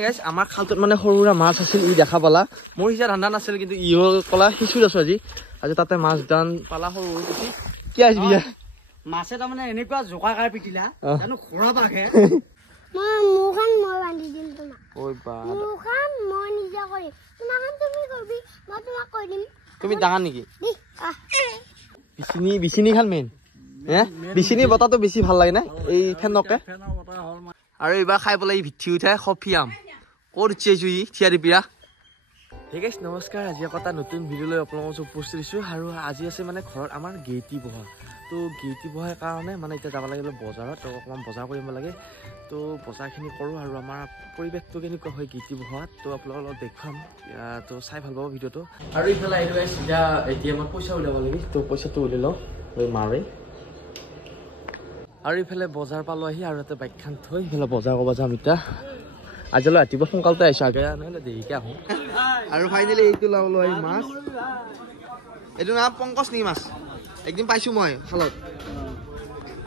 guys আমাৰ খালটোত মানে সৰুৰা মাছ আছিল ই দেখা পালা মোৰ হিচাপ ধান্দা নাছিল কিন্তু ইও কলা হিচুৰ আছো আজি তাতে মাছ দান পালা সৰু পুঠি কি আসবি মাছে তাৰ মানে এনেকুৱা জোকাকাৰ পিটিলা জানো খৰা বাখে মই মুখান মই বান্ধি দিম তোমাক ওই বা মুখান মই নিজে কৰি তোমাক তুমি কৰবি মই তোমাক কৈ দিম তুমি ডাঙা নেকি বিচিনি খান মেইন বিচিনি বতাটো বেছি ভাল লাগে না এই ফেনকে আৰু এবাৰ খাই পেলাই ভিঠি উঠাই কফিয়াম ক'ত উঠিছো ই থিয়াৰি পিয়া ঠিক আছে নমস্কাৰ আজি এটা নতুন ভিডিঅ' লৈ আপোনালোকক উপস্থিত দিছোঁ আৰু আজি আছে মানে ঘৰত আমাৰ গেইটি বহা তো গেইটি বহাৰ কাৰণে মানে এতিয়া যাব লাগে বজাৰত তো অকণমান বজাৰ কৰিব লাগে তো বজাৰখিনি কৰোঁ আৰু আমাৰ পৰিৱেশটো কেনেকুৱা হয় গেইটি বহাত তো আপোনালোকৰ লগত দেখুৱাম তো চাই ভাল পাব ভিডিঅ'টো আৰু ইফালে আহিলোঁ এতিয়া ATMত পইচা উলিয়াব লাগে তো পইচাটো উলিয়াই লওঁ মাৰে আৰু ইফালে বজাৰ পালোঁ আহি আৰু এটা বাইকখন থৈ ইফালে বজাৰ কৰিব যাম এতিয়া আজিলৈ ৰাতিপুৱা সোনকালতে আহিছোঁ আগে নহ'লে দেৰিকৈ আহোঁ আৰু ফাইনেলি এইটো লাবলৈ আহি মাছ এইটো নাম পংকজ নেকি মাছ একদিন পাইছোঁ মই খালত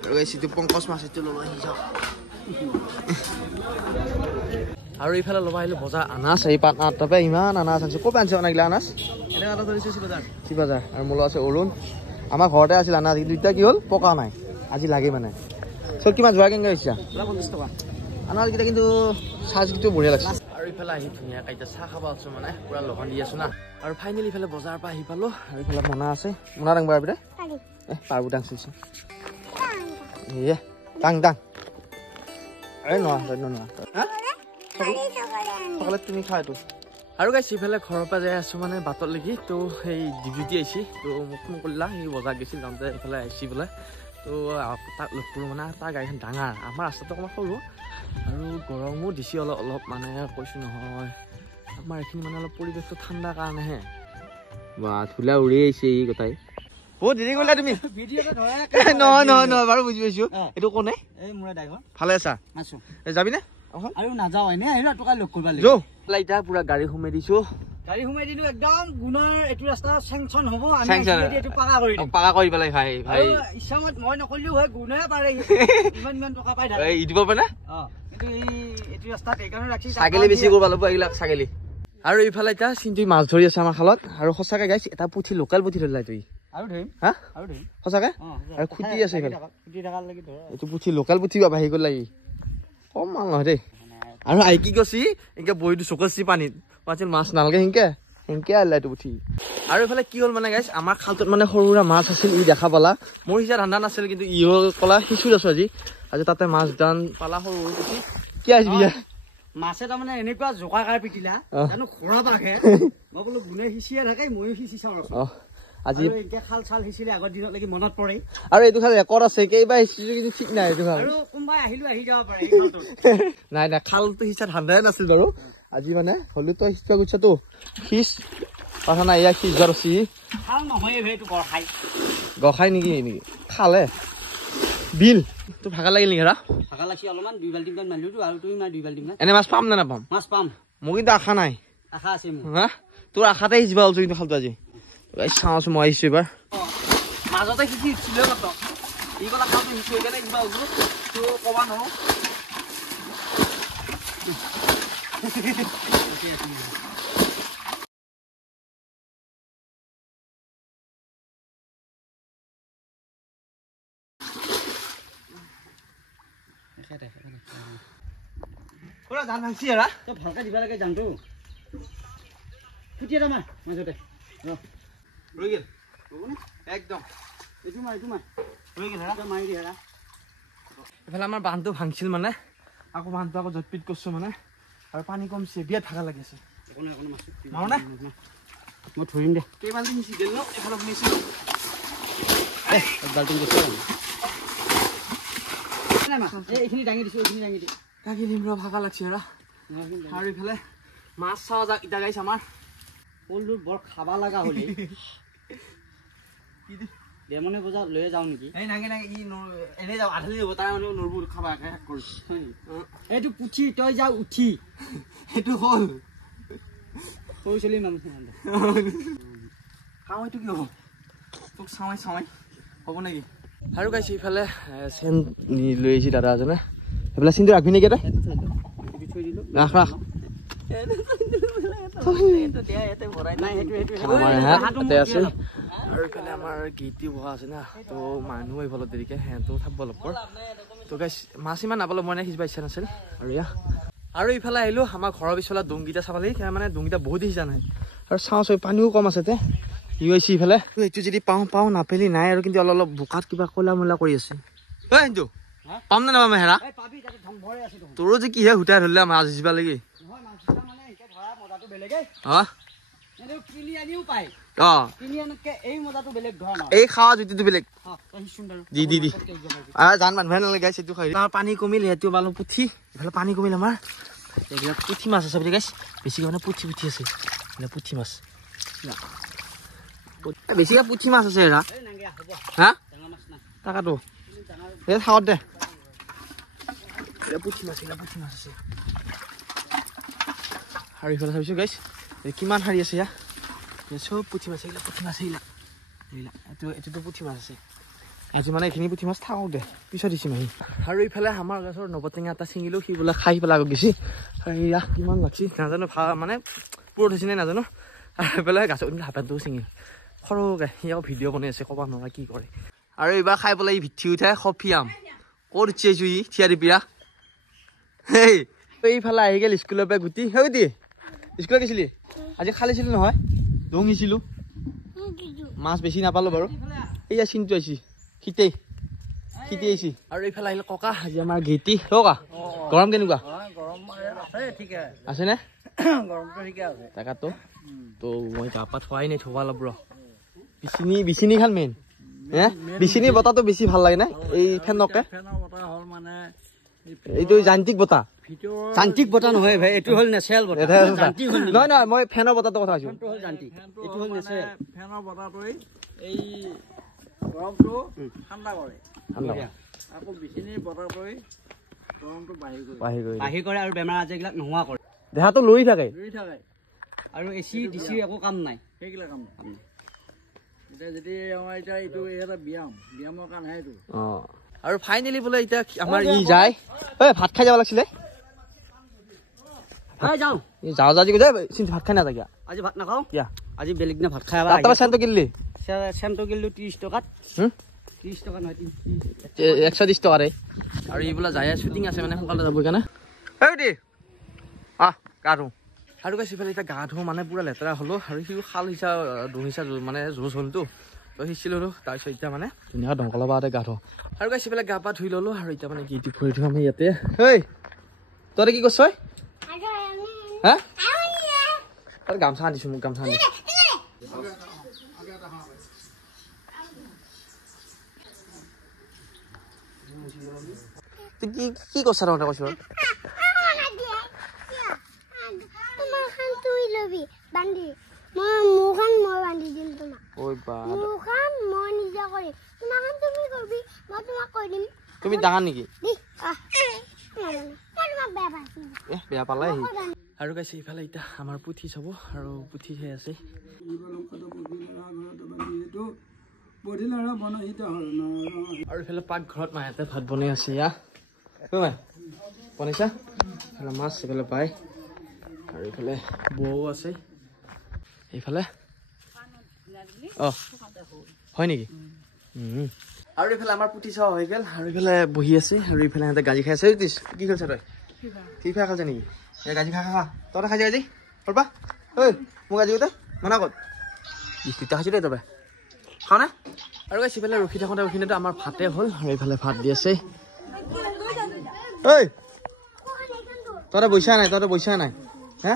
আৰু এইটো পংকজ মাছ এইটো ল'ব আহি যাওঁ আৰু এইফালে ল'ব আহিলোঁ বজাৰ আনাজ এই পাত আঠটাৰ পৰা ইমান আনাজ আনিছোঁ ক'ৰ পৰা আনিছে অনাগিলা আনাজ এনেকৈ আনাজ ধৰিছোঁ চিবাজাৰ আৰু মোলৈ আছে অৰুণ আমাৰ ঘৰতে আছিল আনাজ কিন্তু এতিয়া কি হ'ল পকা নাই আজি লাগে মানে চব কিমান যোৱা কেনেকৈ হৈছে 50 টকা আনাজকেইটা কিন্তু চাৰ্জকেইটো বঢ়িয়া লাগিছে আৰু ইফালে আহি ধুনীয়াকৈ এতিয়া চাহ খাব আছোঁ মানে পূৰা লগান দি আছোঁ না আৰু ফাইনেলি ইফালে বজাৰৰ পৰা আহি পালোঁ আৰু ইফালে মোনা আছে মোনা দাং বাৰ বিদে পাৰবোৰ দাং চলিছোঁ এ দাং এই সকলে তুমি খা এইটো আৰু গাইছ ইফালে ঘৰৰ পৰা যাই আছোঁ মানে বাটত লাগি তো সেই ডিউটি আহিছে তো মোক ফোন কৰিলা সি বজাৰ গৈছিল যাওঁতে এইফালে আহিছে বোলে তো তাক লগ কৰোঁ মানে তাৰ গাড়ীখন ডাঙৰ আমাৰ ৰাস্তাটো অকণমান সৰু আৰু গৰমো দিছে অলপ মানে কৈছোঁ নহয় আমাৰ এইখিনি মানে অলপ পৰিৱেশটো ঠাণ্ডাৰ কাৰণেহে বা ধূলা উৰি আহিছে এই গোটাই বহুত দেৰি কৰিলা তুমি নহয় বাৰু বুজি পাইছোঁ এইটো কোনে এই মোৰ ড্ৰাইভাৰ ভালে আছা আছো যাবিনে আৰু নাযাওঁ এনে আহিলোঁ তোক লগ কৰিব লাগিব এতিয়া পুৰা গাড়ী সোমাই দিছোঁ গাড়ী সোমাই দিলোঁ একদম গুণৰ এইটো ৰাস্তা চেংচন হ'ব এইটো পাকা কৰি দিম পাকা কৰি পেলাই ভাই ইচ্ছামত মই নকৰিলেও হয় গুণে পাৰে ইমান টকা পাই থাকে দিব পাৰে এইটো ৰাস্তাত এইকাৰণে ৰাখি ছাগলী বেছি কৰিব লাগিব এইবিলাক ছাগলী আৰু এইফালে এতিয়া চিন্তি মাছ ধৰি আছে আমাৰ খালত আৰু সঁচাকৈ গাইছ এটা পুঠি লোকেল পুঠি ধৰিলা তুই আৰু ধৰিম হা আৰু ধৰিম সঁচাকৈ আৰু খুটি আছে এইটো পুঠি লোকেল পুঠি বাঢ়ি গ'ল লাগি কম মাল নহয় দেই আৰু আই কি কৈছি এনেকৈ বহিটো চকচি পানীত পাছিল মাছ নালাগে সেনকে আহিলে এইটো পুঠি আৰু এইফালে কি হ'ল মানে গাইছ আমাৰ খালটোত মানে সৰুৰা মাছ আছিল ই দেখা পালা মোৰ হিচাপ ধান্দা নাছিল কিন্তু ইও কলা হিচুৰ আছো আজি তাতে মাছ দান পালা সৰু পুঠি কি আসবি মাছে তাৰ মানে এনেকুৱা জোকাকাৰ পিটিলা জানো খৰা বাখে মই বোলো গুণে সিঁচিয়ে থাকে ময়ো সিঁচি চাওঁ আজি খাল চাল সিঁচিলে আগৰ দিনত লাগি মনত পৰে আৰু এইটো খাল ৰেকৰ্ড আছে কেইবাৰ সিঁচিছো কিন্তু ঠিক নাই এইটো আৰু কোনোবাই আহিলো আহি যাব পাৰে নাই খালটো সিঁচা ধান্দাই নাছিল বাৰু আজি মানে হলো তই সিঁচা গৈছাতো সিঁচ কথা নাই ইয়াক সিঁচ যোৱাৰ ৰচি খাল নহয় এইটো গখাই নেকি খালে বিল তোৰ ভাগা লাগিল নেকি ভাগা লাগি অলপমান 2 বাল্টি মান মাৰিলো আৰু তুমি মাৰ 2 বাল্টি মান এনে মাছ পাম নে নাপাম মাছ পাম মোৰ কিন্তু আশা নাই আশা আছে মোৰ হা তোৰ আশাতে সিঁচিব ওলছো কিন্তু খালটো আজি চাওঁচোন মই আহিছোঁ এইবাৰ মাজতে সিঁচি উঠিলে এইবিলাক খালটো সিঁচি হৈ কেনে কিবা ওলো তো ক'বা নহওঁ ধান ভাঙছি তই ভালকে দিব লাগে জানটো ফুটি এটা মাৰ মাজতে ৰৈ গেল একদম এইটো মাৰ ৰৈ গেল মাৰি দি হেৰা এইফালে আমাৰ বান্ধটো ভাঙছিল মানে আকৌ বান্ধটো আকৌ জটপিট কৰিছোঁ মানে আৰু পানী কমছে বিৰাট ভাগা লাগিছে মাৰোনে মই ধৰিম দে কেই বাল্টি সিঁচি দিল ন এইফালে শুনিছিলোঁ বাল্টি এইখিনি দাঙি দিছোঁ তাকে দিম ৰ ভাগা লাগছে আৰু এইফালে মাছ চাওঁ যাক ইটা গাইছে আমাৰ পলটো বৰ খাবা লগা হ'লে বেমনে বজাৰ লৈ যাওঁ নেকি এই নাগে ই এনে যাওঁ আধলি হ'ব তাৰ মানে নৰবোৰ খাবা কৰিছে এইটো পুঠি তই যাওঁ উঠি সেইটো হ'ল সৰু চলি মানুহ খাওঁ এইটো কি হ'ব তোক চাৱাই হ'ব নেকি আৰু গাইছে ইফালে চেন লৈ আহিছে দাদা এজনে এইফালে চিনটো ৰাখবি নেকি এটা ৰাখ আৰু ইফালে আমাৰ গীতি বহা আছে না তো মানুহ এইফালে দেৰিকে সিহঁতেও থাকব অলপ তো গাইছ মাছ ইমান নাপালো মই সিজিব ইচ্ছা নাছিল আৰু আৰু ইফালে আহিলো আমাৰ ঘৰৰ পিছফালে ডুংগিটা চাব লাগি মানে ডুংগিটা বহুত দেখিছা নাই আৰু চাওঁ চাই পানীও কম আছে তে ইছে ইফালে এইটো যদি পাওঁ নাপেলি নাই আৰু কিন্তু অলপ বোকাত কিবা কলা মলা কৰি আছে কিন্তু পাম নে নাপাম হেৰা তোৰো যে কিহে হুটাই ধৰিলে মাছ জিবা লাগি এই খাৱা জুতিটো বেলেগ দি জান মানুহে নালাগে গাইছ এইটো খাই পানী কমিল সেইটো পালো পুঠি এইফালে পানী কমিল আমাৰ এইবিলাক পুঠি মাছ আছে বুলি গাইছ বেছিকৈ মানে পুঠি আছে পুঠি মাছ বেছিকৈ পুঠি মাছ আছে এৰা হা তাকাতো এই খাৱত দে পুঠি মাছ আছে আৰু ইফালে চাবিছো গাইছ কিমান শাৰী আছে চব পুঠি মাছ এইটোতো পুঠি মাছ আছে আজি মানে এইখিনি পুঠি মাছ থাকো দে পিছত দিছিম আহি আৰু ইফালে আমাৰ গছৰ নবটেঙা এটা ছিঙিলো সি বোলে খাই পেলাই আগত গেছি কিমান লাগছি নাজানো মানে পুৰত হৈছে নে নাজানো আৰু এইফালে গাছত হাপানটোও ছিঙিল সৰুকে সি আকৌ ভিডিঅ' বনাই আছে ক'ব নোৱাৰা কি কৰে আৰু এইবাৰ খাই পেলাই ই ভিঠি উঠাই কফি আম ক'ত উঠিছো ই থিয়া দিবিয়া হেই এইফালে আহি গেল স্কুলৰ পৰা গুটি দি স্কুলত গৈছিলি আজি খালিছিলো নহয় দঙিছিলো মাছ বেছি নাপালো বাৰু এইয়া চিনটো আহিছি খিতে আহিছি আৰু এইফালে আহিলে ককা আজি আমাৰ গীতি ককা গৰম কেনেকুৱা আছে নে তাকাতো তো মই গা পা থোৱাই নাই থবা অলপ ৰ বিচিনি খান মেইন বিচিনি বতাহটো বেছি ভাল লাগে নাই এই ফেনকে এইটো যান্ত্ৰিক বতাহ যান্ত্ৰিক বতাহ নহয় ভাই এইটো হ'ল নেচাৰেল বতাহ নহয় মই ফেনৰ বতাহটো কথা কৈছো এইটো হ'ল নেচাৰেল ফেনৰ বতাহটোৱে এই গৰমটো ঠাণ্ডা কৰে আকৌ বিচিনিৰ বতাহটোৱে গৰমটো বাঢ়ি কৰে আৰু বেমাৰ আজাৰবিলাক নোহোৱা কৰে দেহাটো লৰি থাকে আৰু এচি ডিচি একো কাম নাই সেইগিলা কাম নাই এতিয়া যদি আমাৰ এতিয়া এইটো এটা ব্যায়ামৰ কাৰণেহে এইটো আৰু ফাইনেলি বোলে এতিয়া আমাৰ ই যায় ভাত খাই যাব লাগিছিলে যাওঁ আজি চিন্তা ভাত খাই নাযায় আজি ভাত নাখাওঁ কিয়া আজি বেলেগ দিনা ভাত খাই চেণ্টো কিনিলি চেণ্টো কিনিলো 30 টকাত 30 টকা নহয় 130 টকাৰে আৰু ই বোলে যায় শ্বুটিং আছে মানে সোনকালে যাব কাৰণে গা ধুওঁ আৰু গাইছ ইফালে এতিয়া গা ধুওঁ মানে পুৰা লেতেৰা হ'লো আৰু সি খাল সিঁচা দুহিচা মানে যুঁজ হ'লতো তো সিঁচি ল'লো তাৰপিছত এতিয়া মানে ধুনীয়া দংকলৰ বাৰতে গা ধুওঁ আৰু গাইছ ইফালে গা পা ধুই ল'লো আৰু এতিয়া মানে গীতি ফুৰি দিওঁ আমি ইয়াতে তই কি কৈছ হা তই গামছা আনিছো মোক গামছা আনি তুই কি কৈছ তহঁতে কৈছ তুমি ডাঙৰ নেকি বেয়া পালে আৰু গাইছে ইফালে এতিয়া আমাৰ পুঠি চাব আৰু পুঠি হৈ আছে আৰু ইফালে পাকঘৰত মাহঁতে ভাত বনাই আছে বনাইছা ইফালে মাছ ইফালে পাই আৰু ইফালে বৌ আছে এইফালে হয় নেকি আৰু এইফালে আমাৰ পুঠি চোৱা হৈ গ'ল আৰু এইফালে বহি আছে আৰু এইফালে সিহঁতে গাজি খাই আছে কি কৰিছ তই ফিফা খাইছে নেকি গাজি খা তহঁতে খাইছে আজি কৰবা মোক আজি গোটেই মনা ক'ত তিতা খাইছোঁ দেই তই খাওঁ নে আৰু গাইছ ইফালে ৰখি থাকোঁতে আমাৰ ভাতে হ'ল আৰু এইফালে ভাত দি আছে তহঁতে বৈছা নাই হে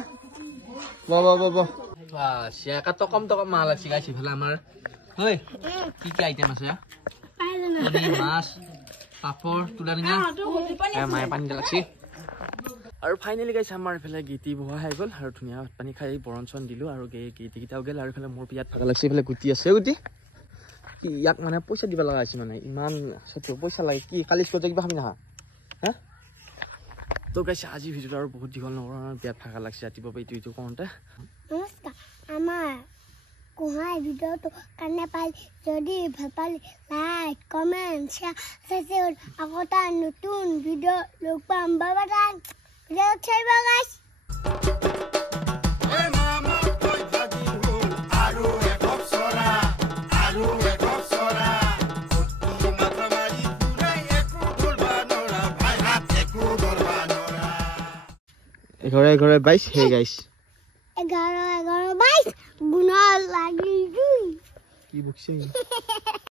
টকম মাল আছে গাইছ ইফালে আমাৰ কি আইটেম আছে মাছ পাপৰ তোলা নিঙা মায়ে পানী দিয়া লাগছি আৰু ফাইনেলি গাইছ আমাৰ এইফালে গীতি বহা হৈ গ'ল আৰু ধুনীয়া ভাত পানী খাই বৰণ চৰণ দিলোঁ আৰু গীতিকেইটাও গ'ল আৰু এইফালে মোৰ বিয়াত ভাগা লাগছে এইফালে গুটি আছে গুটি ইয়াক মানে পইচা দিব লগা হৈছে মানে ইমান পইচা লাগে কি কালি স্কুলত কিবা খাবি নাখা হা তো গাইছে আজি ভিডিঅ'টো আৰু বহুত দীঘল নকৰোঁ বিয়াত ভাগা লাগছে ৰাতিপুৱা ইটো কৰোঁতে আমাৰ কুহাই ভিডিঅ'টো কাৰণে পাই যদি ভাল পালে লাইক কমেণ্ট শ্বেয়াৰ আকৌ তাৰ নতুন ভিডিঅ' লগ পাম বাই বাই ভিডিঅ' চাই গাইছ 11-11-22 হে গাইছ 11-11-22 গুণৰ লাগি দুই কি বকছে